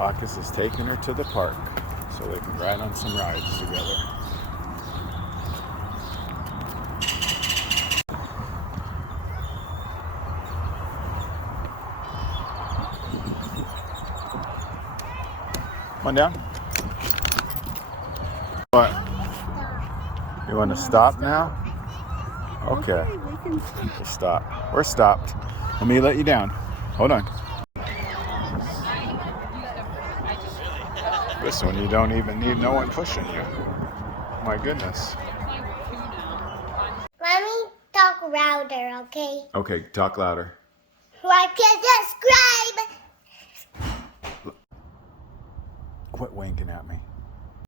Bacchus is taking her to the park so they can ride on some rides together. Come on down. What? You want to stop now? Okay. We'll stop. We're stopped. Let me let you down. Hold on. This one you don't even need no one pushing you. My goodness. Mommy, talk louder, okay? Okay, talk louder. Like and subscribe. Quit winking at me.